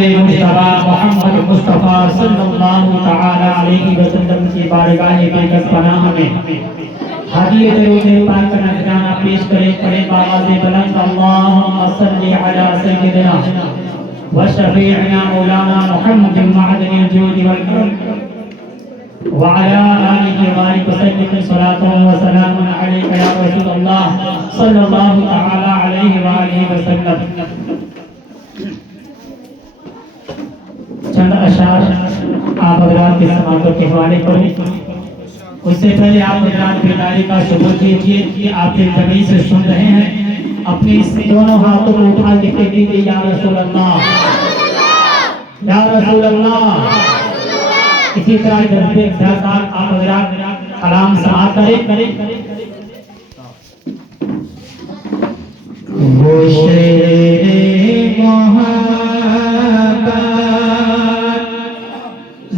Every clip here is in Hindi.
मुस्तफा मोहम्मद मुस्तफा सल्लल्लाहु तआला अलैहि वसल्लम की बारगाह बेकस पनाह में हाजिर दरूद पाक का नजराना पेश करें पढ़े आवाज़ बुलंद अल्लाहुम्मा सल्ली अला सय्यिदिना व शफीअना मौलाना मुहम्मद मअदनिल जूद वल करम व अला आलिहि व सल्लिम सलातु व सलामुन अलैका या रसूलल्लाह सल्लल्लाहु तआला अलैहि व आलिहि वसल्लम। चंद अशार आप हजरात की समातों के हवाले करूं, उससे पहले आप हजरात बेदारी का शुक्र कीजिए कि आप इस जमीन से सुन रहे हैं। अपने इस दोनों हाथों को उठा के कह दीजिए या रसूल अल्लाह, या रसूल अल्लाह। इसी तरह जज्बे के साथ आप हजरात कलाम समाअत करें। वो शेरे मोहब्बत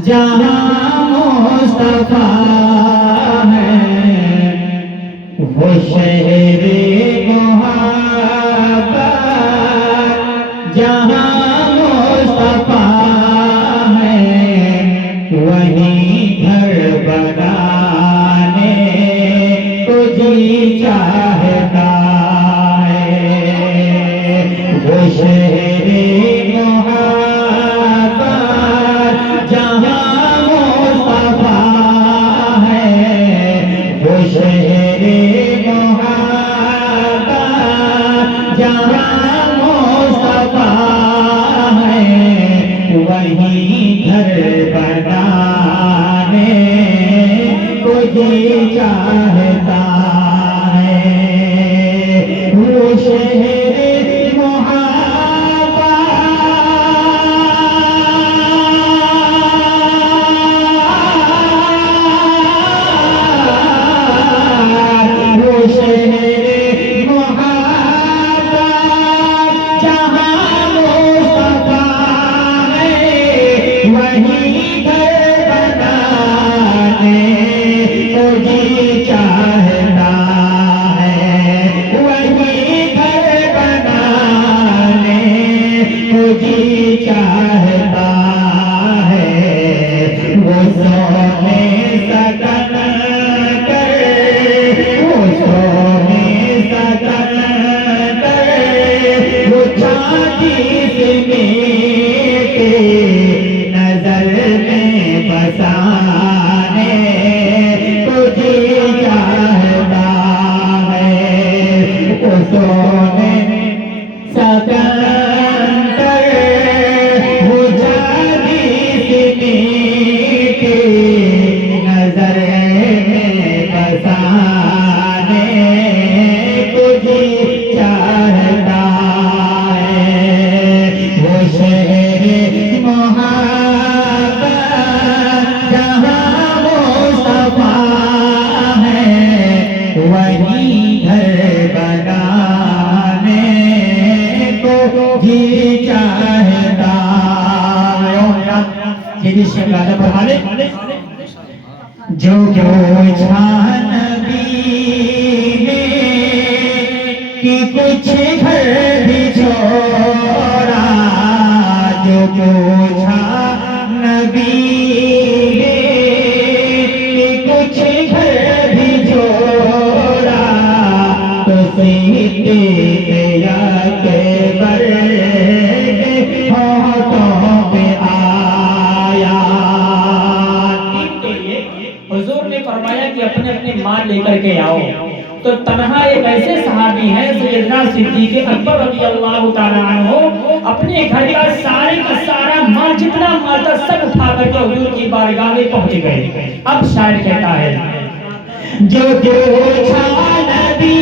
जहाँ मुस्तफा है, वो शेरे मोहब्बत जहाँ मुस्तफा है, वहीं घर बनाने को जी चाहता है। वो शेरे मोहब्बत जहाँ मुस्तफा है, वो शेरे मोहब्बत जहाँ मुस्तफा है, वहीं घर बनाने को जी चाहता है। वो शेरे जो पूछा नबी ने कि कुछ घर भी छोड़ा, जो पूछा नबी ने कि कुछ घर भी छोड़ा, तो सीतिया के बरे होठों पे आया। हुजूर ने फरमाया कि अपने अपने माल लेकर के आओ। तो तन्हा एक ऐसे सहाबी हैं सैयदना सिद्दीक़ अकबर रज़ियल्लाहु ताला अन्हु अपने घर का सारा माल, जितना माल था सब उठा करके हुजूर की बारगाह में पहुंच गए। अब शायर कहता है, जो पूछा नबी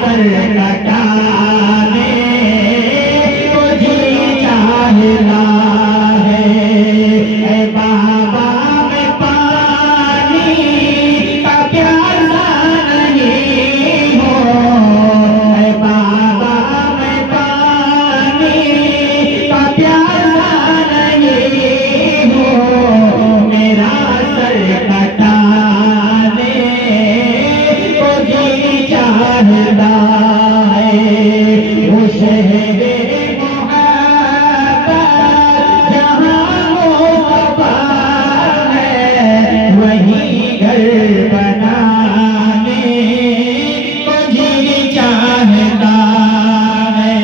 सर कटाने को जी चाहता है। ऐ बाबा मैं पानी का प्यासा नहीं हूँ, ऐ बाबा मैं पानी का प्यासा नहीं हूँ, मेरा सर कटाने को जी चाहता है। वो शहरे मोहब्बत जहाँ मुस्तफा है, वही घर बनाने को जी चाहता है।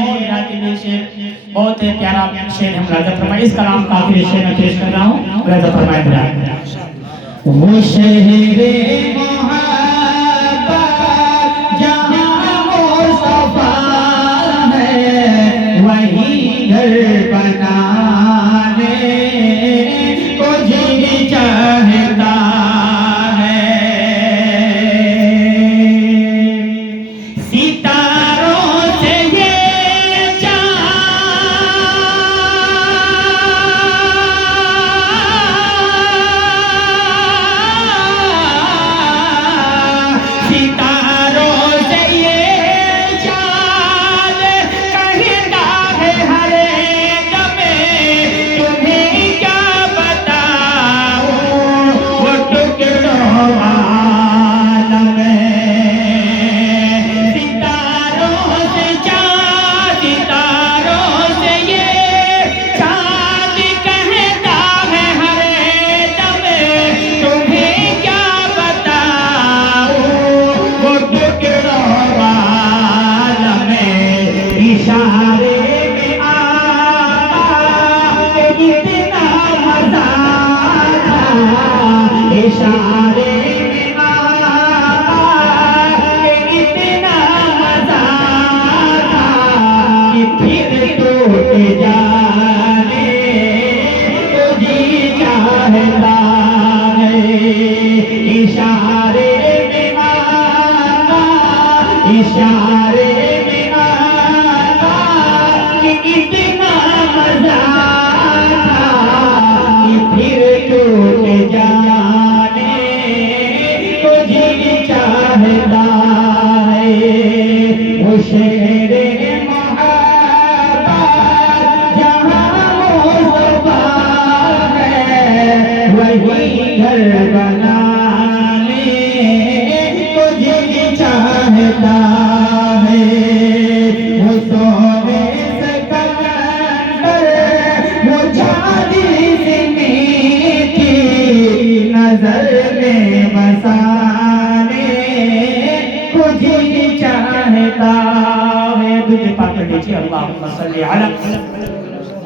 और इराके में शेर बहुत ही प्यारा शेर हम राजा फरमाए, इस कलाम का आखिरी शेर मैं पेश कर रहा हूँ। राजा फरमाए वो शहरे मोहब्बत जहाँ मुस्तफा है, वही घर बनाने को जी चाहता है। सितारों से ये सितारों से ये चाँद कहता है हर दमे, तुम्हें क्या बताऊं वो टुकड़ों आलम में। सितारों से चाँद, सितारों से ये चाँद कहता है हर दमे, तुम्हें क्या बताऊं वो टुकड़ों आलम में। इशारे में आका कितना मजा था, इशारे में आका कितना मजा था, कि फिर टूट जाने को जी चाहता है। इशारे में आका, इशारे में आका कि कितना मजा था, कि फिर टूट जाने को जी चाहता है। वो शेरे मोहब्बत जहाँ मुस्तफा है, वही घर बनाने को जी चाहता है। वो सोने से कलंदर, वो चांदी से मीठी नजर में बसाने को जी चाहता है। दुनिया पाक में नीचे अल्लाहुम्मा सल्ली अला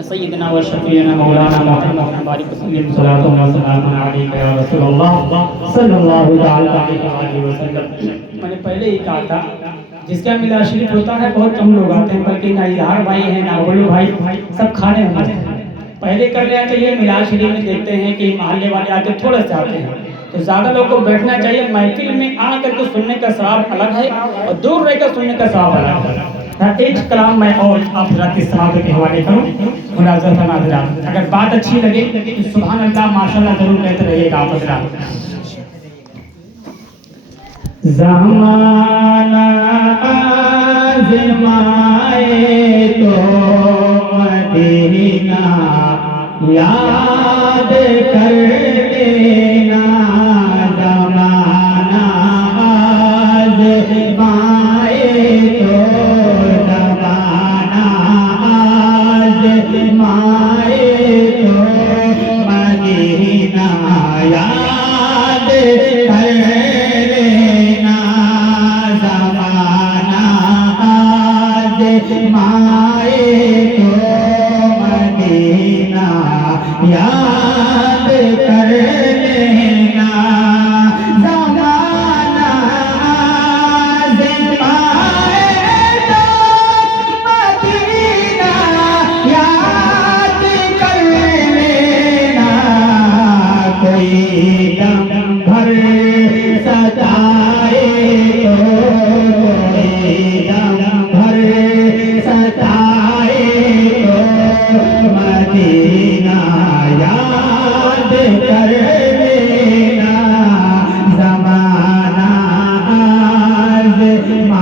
सय्यिदना व शफीना मौलाना मुहम्मद बारिक वसल्लम सल्लल्लाहु अलैहि या रसूलुल्लाह सल्लल्लाहु अलैहि वसल्लम। मैंने पहले ही कहा था, जिसका मिलाद शरीफ होता है बहुत कम लोग आते हैं, बल्कि ना इजहार भाई हैं ना बोलो भाई, सब खाने में मस्त हैं। पहले कर लेना चाहिए। मिलाद शरीफ में देखते हैं कि मोहल्ले वाले आके थोड़े से आते हैं, तो ज़्यादा लोग को बैठना चाहिए। महफिल में आकर के सुनने का सवाब अलग है और दूर रहकर सुनने का सवाब अलग है। एक कलाम मैं और आप हज़रात के सवाब के हवाले करूँ। मुनाज़र हज़रात, अगर बात अच्छी लगे तो सुभान अल्लाह माशाअल्लाह जरूर कहते रहिएगा आप हज़रात। ज़माना आज़माए तो मदीना याद कर लेना, ज़माना आज़माए तो ज़माना आज़माए तो मदीना याद कर लेना, ज़माना आज़माए तो मदीना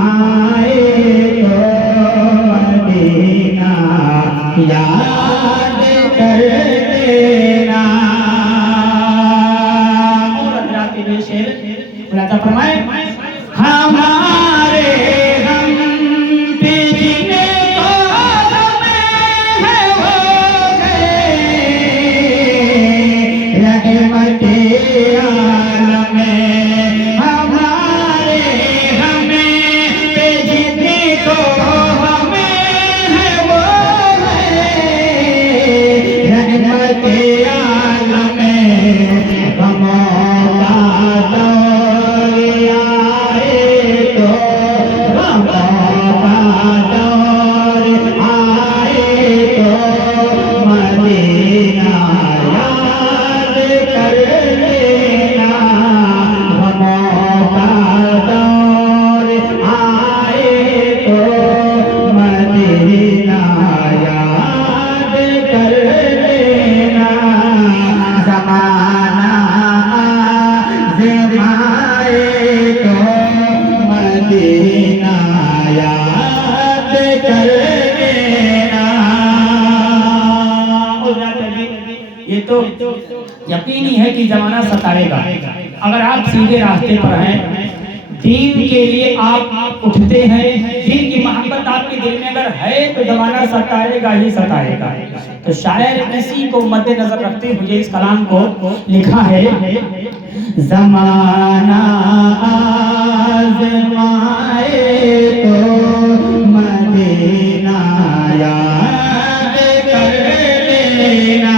आए तो मदीना याद कर लेना। और हज़रात ने शेर बुलाता फरमाए, हमारे हम पे जिनको हमें है वो गए रहमते आलम में। हमारे हमें पे जिनको हमें है वो गए रहमते आलम में। ये तो यकीनी है कि जमाना सताएगा। अगर आप सीधे रास्ते पर हैं, दीन के लिए आप उठते हैं, दीन की मोहब्बत आपके दिल में अगर है तो जमाना सताएगा ही सताएगा। तो शायर इसी को मद्देनजर रखते हुए इस कलाम को लिखा है, जमाना आज़माए तो मदीना याद कर लेना।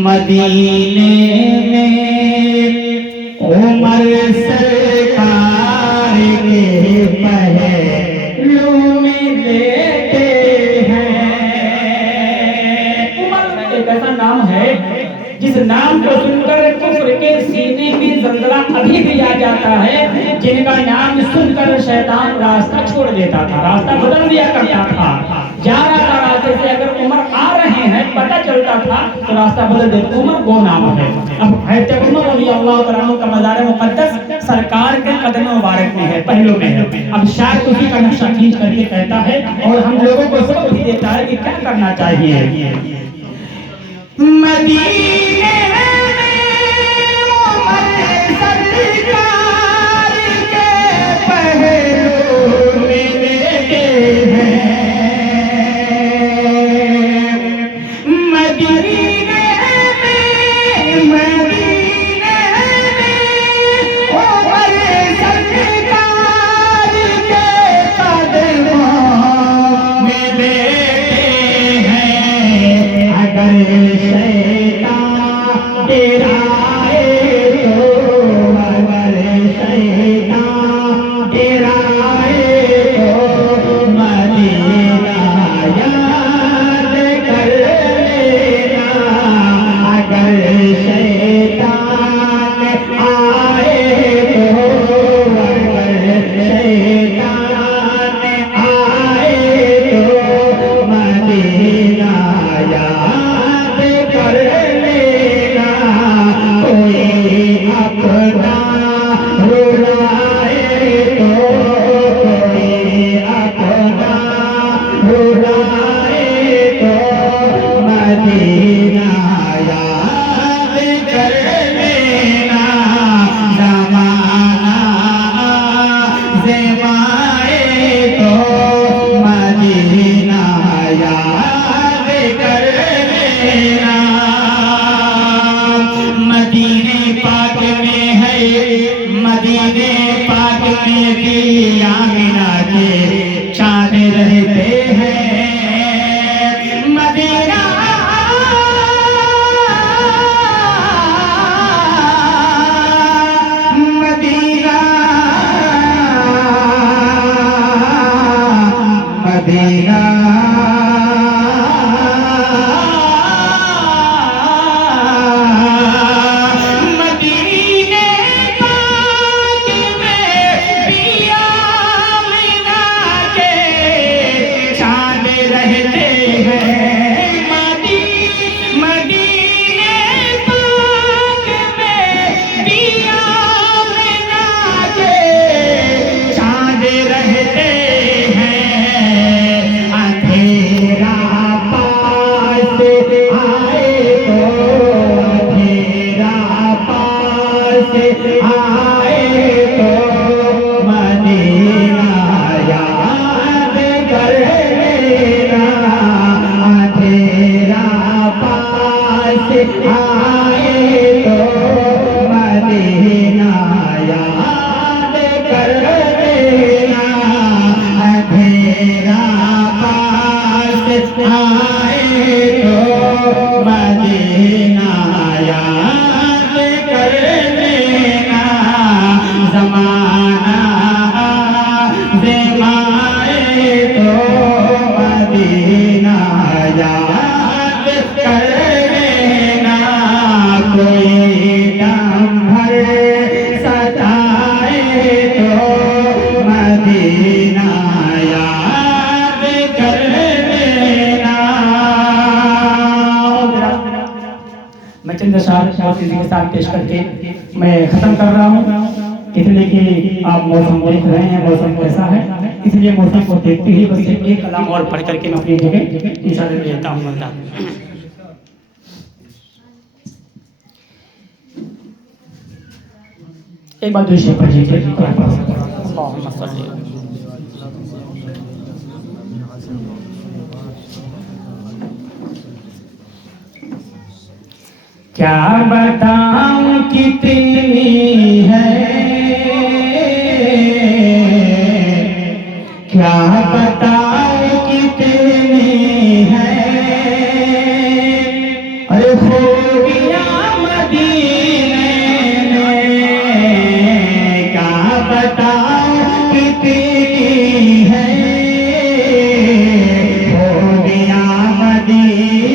मदीने में उमर सरकार के पहलू में लेते हैं। उमर एक ऐसा नाम है जिस नाम को सुनकर कुफ्र के सीने में जलजला अभी भी आ जाता है, जिनका नाम सुनकर शैतान रास्ता छोड़ देता था, रास्ता बदल दिया करता था। जा रहा था रास्ते से, अगर उमर आ रहे हैं पता चलता था तो रास्ता बदल दे, उमर वो नाम है। अब हज़रत उमर रज़ी अल्लाह तआला अन्हु का मज़ार मुक़द्दस सरकार के कदम मुबारक में है, पहलू में है। अब शायद उसी का नक्शा खींच करके कहता है और हम लोगों को सबक भी देता है कि क्या करना चाहिए। मदीने पेश करके मैं खत्म कर रहा हूँ, इसलिए कि आप मौसम देख रहे हैं मौसम कैसा है, इसलिए मौसम को देखते ही बस एक कलाम और पढ़ करके मैं अपनी जगह इशारे देता हूँ। एक बार दूसरे पढ़ लीजिए। क्या बताऊं कितनी है, क्या बताऊं कितनी है, अरे खूबियां मदीने में, क्या बताऊं कितनी है, खूबियां मदीने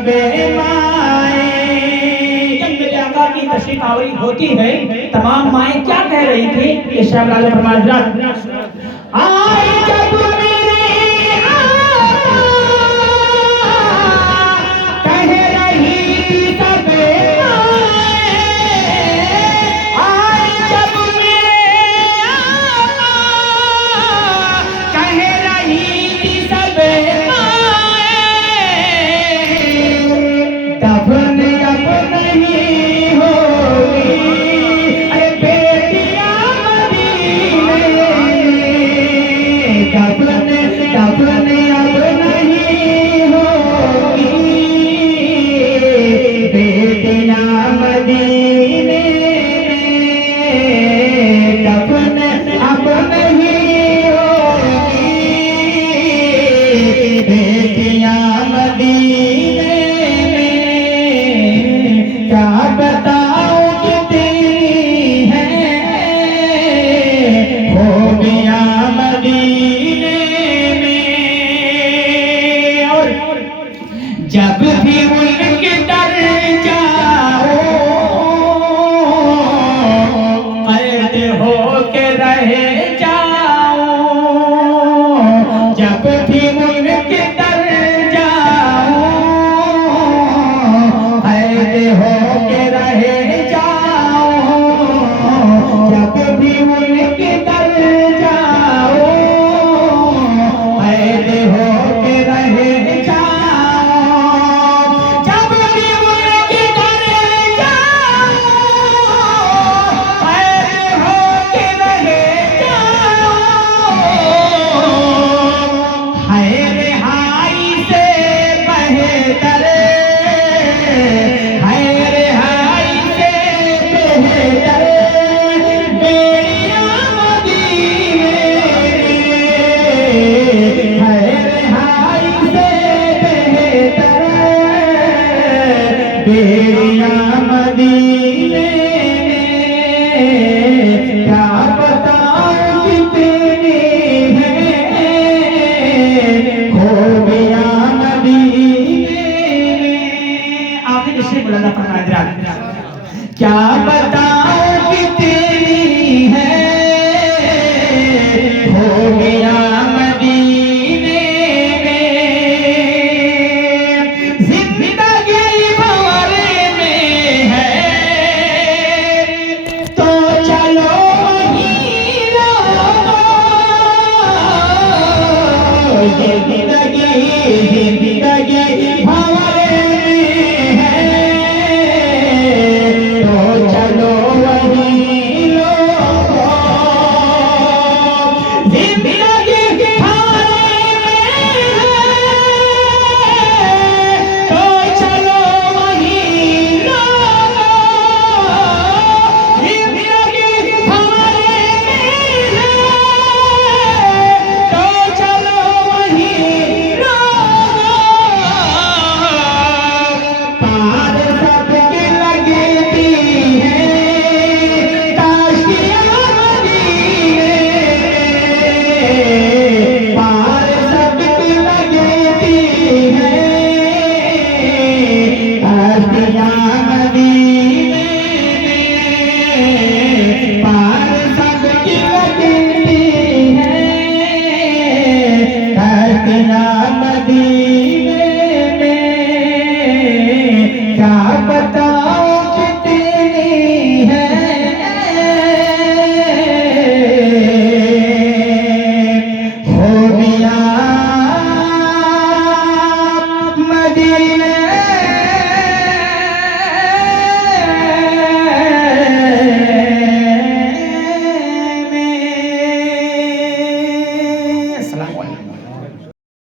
सबे माए। जब मेरे आका की तशरीफ आवरी होती है, तमाम माएँ क्या कह रही थी? ये शाह राजा फरमाया, आए जब मेरे आका कह रही थी सबे माए, आए जब मेरे आका कह रही थी सबे माए, दफन अब नहीं होगी अरे बेटियां मदीने में, दफन दफन अब नहीं होगी बेटियां मदीने में, दफन अब नहीं होगी बेटियां मदीने में। क्या बताओ कितनी है खूबियां मदीने में। और जब भी उनके दर जाओ कैद हो के रह जाओ, जब भी उनके दर जाओ कैद हो के रह जाओ, जब भी उनके दर जाओ कैद हो के रह जाओ, जब भी उनके दर जाओ कैद हो के रह जाओ। हाय रिहाई से बेहतर, हाय रिहाई से बेहतर बेटियां मदीने में, हाय रिहाई से बेहतर बेटियां मदीने